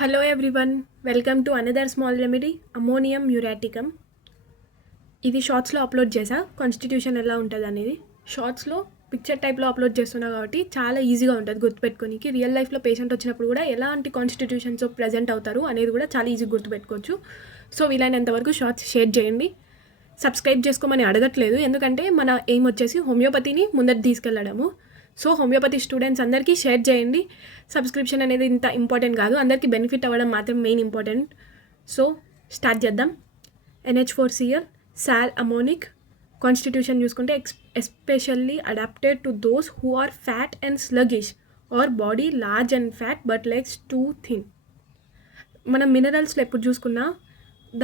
Hello everyone, welcome to another small remedy, ammonium muriaticum. ఇది షార్ట్స్లో upload చేసా constitution ఎలా ఉంటుంది అనేది. షార్ట్స్లో పిక్చర్ టైప్లో అప్లోడ్ చేస్తున్నా కాబట్టి చాలా ఈజీగా ఉంటుంది గుర్తుపెట్టుకోనికి. రియల్ లైఫ్లో పేషెంట్ వచ్చినప్పుడు కూడా ఎలాంటి కాన్స్టిట్యూషన్స్ ప్రజెంట్ అవుతారు అనేది కూడా చాలా ఈజీ గుర్తుపెట్టుకోవచ్చు. సో వీలైనంత వరకు షార్ట్స్ షేర్ చేయండి. సబ్స్క్రైబ్ చేసుకోమని అడగట్లేదు, ఎందుకంటే మన ఎయిమ్ వచ్చేసి హోమియోపతిని ముందరికి తీసుకెళ్ళడము. సో హోమియోపతి స్టూడెంట్స్ అందరికీ షేర్ చేయండి. సబ్స్క్రిప్షన్ అనేది ఇంత ఇంపార్టెంట్ కాదు, అందరికీ బెనిఫిట్ అవ్వడం మాత్రం మెయిన్ ఇంపార్టెంట్. సో స్టార్ట్ చేద్దాం. NH4Cl sal ammoniac. కాన్స్టిట్యూషన్ చూసుకుంటే especially adapted to those who are fat and sluggish are body large and fat but legs too thin. మనం మినరల్స్లో ఎప్పుడు చూసుకున్నా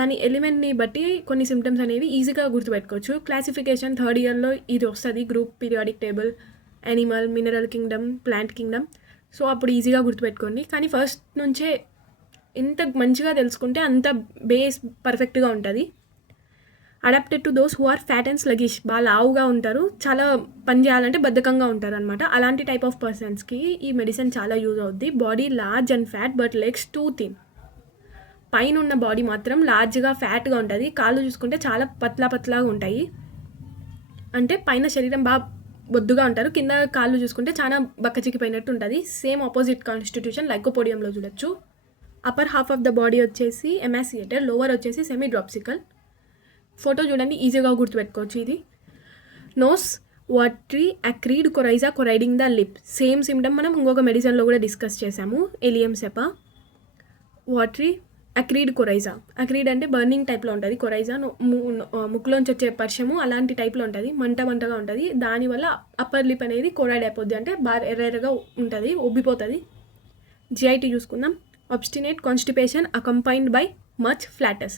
దాని ఎలిమెంట్ని బట్టి కొన్ని సిమ్టమ్స్ అనేవి ఈజీగా గుర్తుపెట్టుకోవచ్చు. క్లాసిఫికేషన్ థర్డ్ ఇయర్లో ఇది వస్తుంది, group periodic table, animal, mineral Kingdom, plant Kingdom. So అప్పుడు ఈజీగా గుర్తుపెట్టుకోండి. కానీ ఫస్ట్ నుంచే ఎంత మంచిగా తెలుసుకుంటే అంత బేస్ పర్ఫెక్ట్గా ఉంటుంది. Adapted to those who are fat and sluggish, బాగా లావుగా ఉంటారు, చాలా పని చేయాలంటే బద్ధకంగా ఉంటారు అనమాట. అలాంటి టైప్ ఆఫ్ పర్సన్స్కి ఈ మెడిసిన్ చాలా యూజ్ అవుద్ది. Body large and fat but legs too thin. పైన ఉన్న బాడీ మాత్రం లార్జ్గా ఫ్యాట్గా ఉంటుంది, కాళ్ళు చూసుకుంటే చాలా పతలాగా ఉంటాయి. అంటే పైన శరీరం బాగా బొద్దుగా ఉంటారు, కింద కాళ్ళు చూసుకుంటే చాలా బక్కచిక్కిపోయినట్టు ఉంటుంది. సేమ్ ఆపోజిట్ కాన్స్టిట్యూషన్ లైకోపోడియంలో చూడొచ్చు. Upper half of the body వచ్చేసి ఎమాసియేటెడ్, లోవర్ వచ్చేసి సెమీ డ్రాప్సికల్. ఫోటో చూడండి, ఈజీగా గుర్తుపెట్టుకోవచ్చు. ఇది nose watery acrid coryza corroding the lip. Same symptom మనం ఇంకొక మెడిసిన్లో కూడా డిస్కస్ చేసాము, ఎలియం సెపా. వాటరీ అక్రీడ్ కొరైజా, అక్రీడ్ అంటే బర్నింగ్ టైప్లో ఉంటుంది, కొరైజా ముక్కులోంచి వచ్చే పర్షము అలాంటి టైప్లో ఉంటుంది, మంటగా ఉంటుంది. దానివల్ల అప్పర్ లిప్ అనేది కొరైడ్ అయిపోద్ది, అంటే బాగా ఎర్రగా ఉంటుంది, ఉబ్బిపోతుంది. GIT చూసుకుందాం. Obstinate constipation accompanied by much flatus.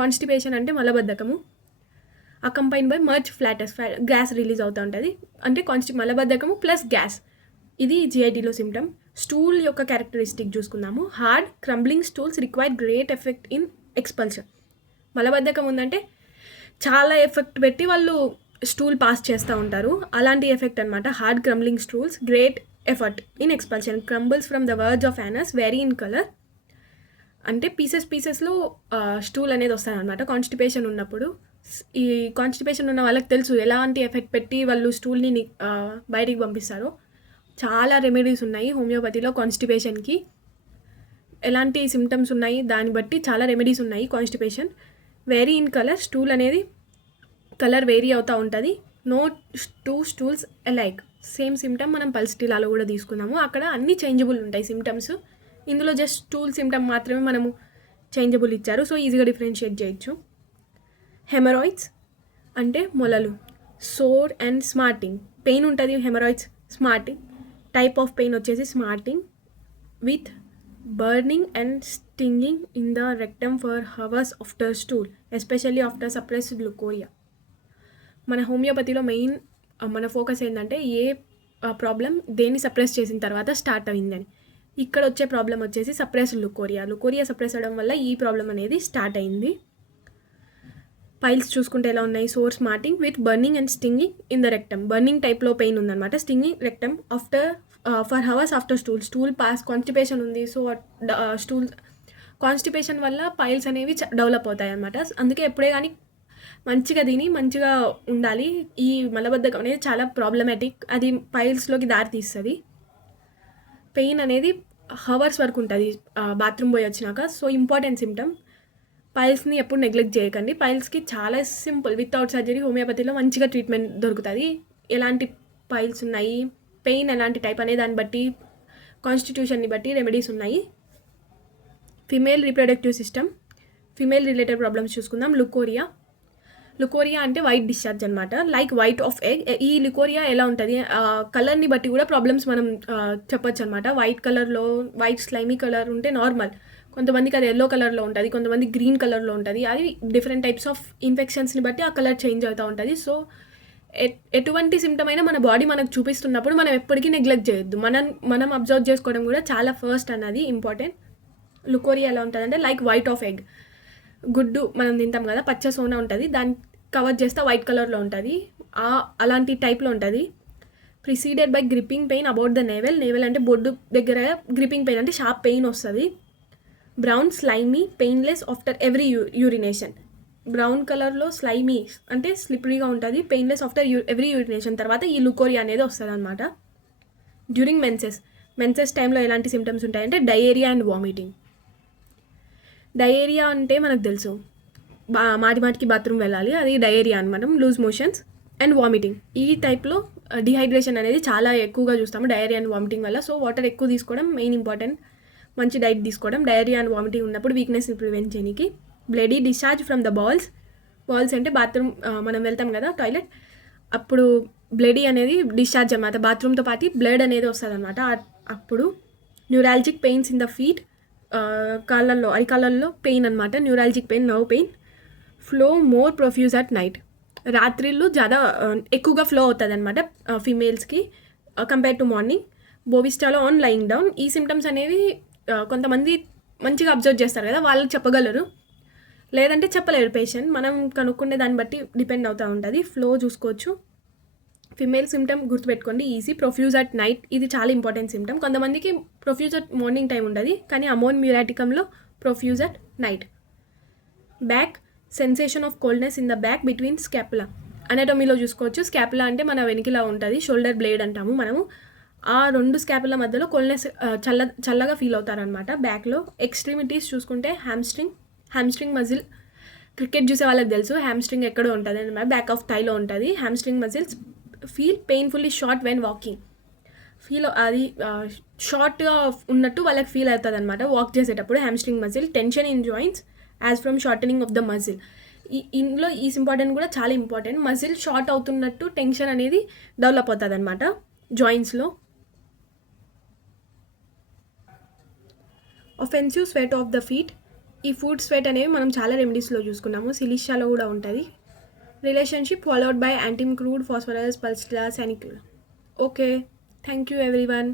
Constipation అంటే మలబద్ధకము, accompanied by much flatus, gas release అవుతూ ఉంటుంది, అంటే మలబద్ధకము ప్లస్ గ్యాస్. ఇది GITలో సిమ్టమ్. స్టూల్ యొక్క క్యారెక్టరిస్టిక్ చూసుకుందాము. Hard crumbling stools require great effect in expulsion. మలబద్ధకం ఉందంటే చాలా ఎఫెక్ట్ పెట్టి వాళ్ళు స్టూల్ పాస్ చేస్తూ ఉంటారు, అలాంటి ఎఫెక్ట్ అనమాట. Hard crumbling stools, great effort in expulsion. Crumbles from the verge of anus, very in colour. అంటే పీసెస్లో స్టూల్ అనేది వస్తుంది అనమాట కాన్స్టిపేషన్ ఉన్నప్పుడు. ఈ కాన్స్టిపేషన్ ఉన్న వాళ్ళకి తెలుసు ఎలాంటి ఎఫెక్ట్ పెట్టి వాళ్ళు స్టూల్ని బయటికి పంపిస్తారో. చాలా రెమెడీస్ ఉన్నాయి హోమియోపతిలో కాన్స్టిపేషన్కి. ఎలాంటి సిమ్టమ్స్ ఉన్నాయి దాన్ని బట్టి చాలా రెమెడీస్ ఉన్నాయి. Constipation vary in colour, stool అనేది కలర్ వేరీ అవుతూ ఉంటుంది. No two stools alike. Same symptom మనం పల్స్టిలాలో కూడా తీసుకున్నాము, అక్కడ అన్ని చేంజబుల్ ఉంటాయి సిమ్టమ్స్. ఇందులో జస్ట్ స్టూల్ సిమ్టమ్ మాత్రమే మనము చేంజబుల్ ఇచ్చారు, సో ఈజీగా డిఫరెన్షియేట్ చేయొచ్చు. హెమరాయిడ్స్ అంటే మొలలు. సోర్ అండ్ స్మార్టింగ్, పెయిన్ ఉంటుంది haemorrhoids, smarting. Type of pain వచ్చేసి smarting with burning and stinging in the rectum for hours after stool, especially after suppressed leucorrhoea. మన హోమియోపతిలో మెయిన్ మన ఫోకస్ ఏంటంటే ఏ ప్రాబ్లం దేన్ని సప్రెస్ చేసిన తర్వాత స్టార్ట్ అయిందని. ఇక్కడ వచ్చే ప్రాబ్లం వచ్చేసి సప్రెస్డ్ లుకోరియా సప్రెస్ అవ్వడం వల్ల ఈ ప్రాబ్లం అనేది స్టార్ట్ అయింది. పైల్స్ చూసుకుంటే ఎలా ఉన్నాయి. Sore smarting with burning and stinging in the rectum. Burning టైప్లో పెయిన్ ఉందన్నమాట, stinging rectum after for hours after stool pass. Constipation ఉంది, సో స్టూల్ కాన్స్టిపేషన్ వల్ల పైల్స్ అనేవి డెవలప్ అవుతాయి అన్నమాట. అందుకే ఎప్పుడే కానీ మంచిగా తిని మంచిగా ఉండాలి. ఈ మలబద్ధకం అనేది చాలా ప్రాబ్లమాటిక్, అది పైల్స్లోకి దారి తీస్తుంది. పెయిన్ అనేది హవర్స్ వరకు ఉంటుంది బాత్రూమ్ పోయి వచ్చినాక. So important symptom. పైల్స్ని ఎప్పుడు నెగ్లెక్ట్ చేయకండి. పైల్స్కి చాలా సింపుల్, వితౌట్ సర్జరీ హోమియోపతిలో మంచిగా ట్రీట్మెంట్ దొరుకుతుంది. ఎలాంటి పైల్స్ ఉన్నాయి, పెయిన్ ఎలాంటి టైప్ అనే దాన్ని బట్టి, కాన్స్టిట్యూషన్ని బట్టి రెమెడీస్ ఉన్నాయి. Female reproductive system, female related problems చూసుకుందాం. లుకోరియా అంటే వైట్ డిశ్చార్జ్ అనమాట, లైక్ వైట్ ఆఫ్ ఎగ్. ఈ లుకోరియా ఎలా ఉంటుంది, కలర్ని బట్టి కూడా ప్రాబ్లమ్స్ మనం చెప్పొచ్చు అనమాట. వైట్ కలర్లో, వైట్ స్లైమీ కలర్ ఉంటే నార్మల్, కొంతమందికి అది ఎల్లో కలర్లో ఉంటుంది, కొంతమంది గ్రీన్ కలర్లో ఉంటుంది. అది డిఫరెంట్ టైప్స్ ఆఫ్ ఇన్ఫెక్షన్స్ని బట్టి ఆ కలర్ చేంజ్ అవుతూ ఉంటుంది. సో ఎటువంటి సిమ్టమ్ అయినా మన బాడీ మనకు చూపిస్తున్నప్పుడు మనం ఎప్పటికీ నెగ్లెక్ట్ చేయొద్దు. మనం అబ్జర్వ్ చేసుకోవడం కూడా చాలా ఫస్ట్ అన్నది ఇంపార్టెంట్. లుకోరియా ఎలా ఉంటుంది అంటే లైక్ వైట్ ఆఫ్ ఎగ్. గుడ్డు మనం తింటాం కదా, పచ్చ సోనా ఉంటుంది, దాన్ని కవర్ చేస్తే వైట్ కలర్లో ఉంటుంది, అలాంటి టైప్లో ఉంటుంది. Preceded by gripping pain about the navel అంటే బొడ్డు దగ్గర గ్రిప్పింగ్ పెయిన్ అంటే షార్ప్ పెయిన్ వస్తుంది. Brown slimy painless after every urination. Brown కలర్లో స్లైమీ అంటే స్లిపరీగా ఉంటుంది, పెయిన్లెస్ ఆఫ్టర్ ఎవ్రీ యూరినేషన్ తర్వాత ఈ లుకోరియా అనేది వస్తుంది అనమాట. డ్యూరింగ్ మెన్సెస్ టైంలో ఎలాంటి సిమ్టమ్స్ ఉంటాయంటే డయేరియా అండ్ వామిటింగ్. డయేరియా అంటే మనకు తెలుసు, మాటికి బాత్రూమ్ వెళ్ళాలి, అది డయేరియా అనమాట. Loose motions and vomiting. ఈ టైప్లో డిహైడ్రేషన్ అనేది చాలా ఎక్కువగా చూస్తాము డయేరియా అండ్ వామిటింగ్ వల్ల. సో వాటర్ ఎక్కువ తీసుకోవడం మెయిన్ ఇంపార్టెంట్. మంచి డైట్ తీసుకోవడం. డయేరియా అండ్ వామిటింగ్ ఉన్నప్పుడు వీక్నెస్ని ప్రివెంట్ చేయడానికి. Bloody discharge from the bowels అంటే బాత్రూమ్ మనం వెళ్తాం కదా టాయిలెట్, అప్పుడు బ్లడీ అనేది డిశ్చార్జ్ అనమాట. బాత్రూమ్తో పాటు బ్లడ్ అనేది వస్తుంది అనమాట. అప్పుడు neuralgic pains in the feet, కాళ్ళల్లో అరికాళ్ళల్లో పెయిన్ అనమాట. Neuralgic pain, nerve pain. Flow more profuse at night. రాత్రిళ్ళు చాలా ఎక్కువగా ఫ్లో అవుతుంది అనమాట ఫీమేల్స్కి కంపేర్ టు మార్నింగ్. బోవిస్టాలో ఆన్ లయింగ్ డౌన్. ఈ సిమ్టమ్స్ అనేవి కొంతమంది మంచిగా అబ్జర్వ్ చేస్తారు కదా, వాళ్ళు చెప్పగలరు, లేదంటే చెప్పలేరు పేషెంట్. మనం కనుక్కునే దాన్ని బట్టి డిపెండ్ అవుతూ ఉంటుంది. ఫ్లో చూసుకోవచ్చు. ఫిమేల్ సిమ్టమ్ గుర్తుపెట్టుకోండి, ఈజీ. ప్రొఫ్యూజ్ అట్ నైట్, ఇది చాలా ఇంపార్టెంట్ సిమ్టమ్. కొంతమందికి ప్రొఫ్యూజ్ అట్ మార్నింగ్ టైం ఉంటుంది, కానీ అమోన్ మ్యూరాటికంలో profuse at night. Back sensation of coldness in the back between scapula. అనటోమీలో చూసుకోవచ్చు. స్కాపులా అంటే మన వెనికిలా ఉంటుంది, షోల్డర్ బ్లేడ్ అంటాము మనము. ఆ రెండు స్కాపుల మధ్యలో కోల్డ్నెస్ చల్లగా ఫీల్ అవుతారనమాట బ్యాక్లో. ఎక్స్ట్రీమిటీస్ చూసుకుంటే హ్యామ్స్ట్రింగ్ మజిల్. క్రికెట్ చూసే వాళ్ళకి తెలుసు హ్యామ్స్ట్రింగ్ ఎక్కడో ఉంటుంది అనమాట, బ్యాక్ ఆఫ్ థైలో ఉంటుంది. Hamstring muscles feel painfully short when walking. అది షార్ట్గా ఉన్నట్టు వాళ్ళకి ఫీల్ అవుతుంది అనమాట వాక్ చేసేటప్పుడు. Hamstring muscle. Tension in joints as from shortening of the muscle. ఇందులో ఈ ఇంపార్టెంట్ కూడా చాలా ఇంపార్టెంట్. మజిల్ షార్ట్ అవుతున్నట్టు టెన్షన్ అనేది డెవలప్ అవుతుంది అనమాట జాయింట్స్లో. Offensive sweat of the feet. ఈ ఫుడ్ స్వెట్ అనేవి మనం చాలా రెమెడీస్లో చూసుకున్నాము, సిలిషియాలో కూడా ఉంటుంది. Relationship followed by antim crud phosphorus pulsatilla సానిక్యుల్. Okay, thank you everyone.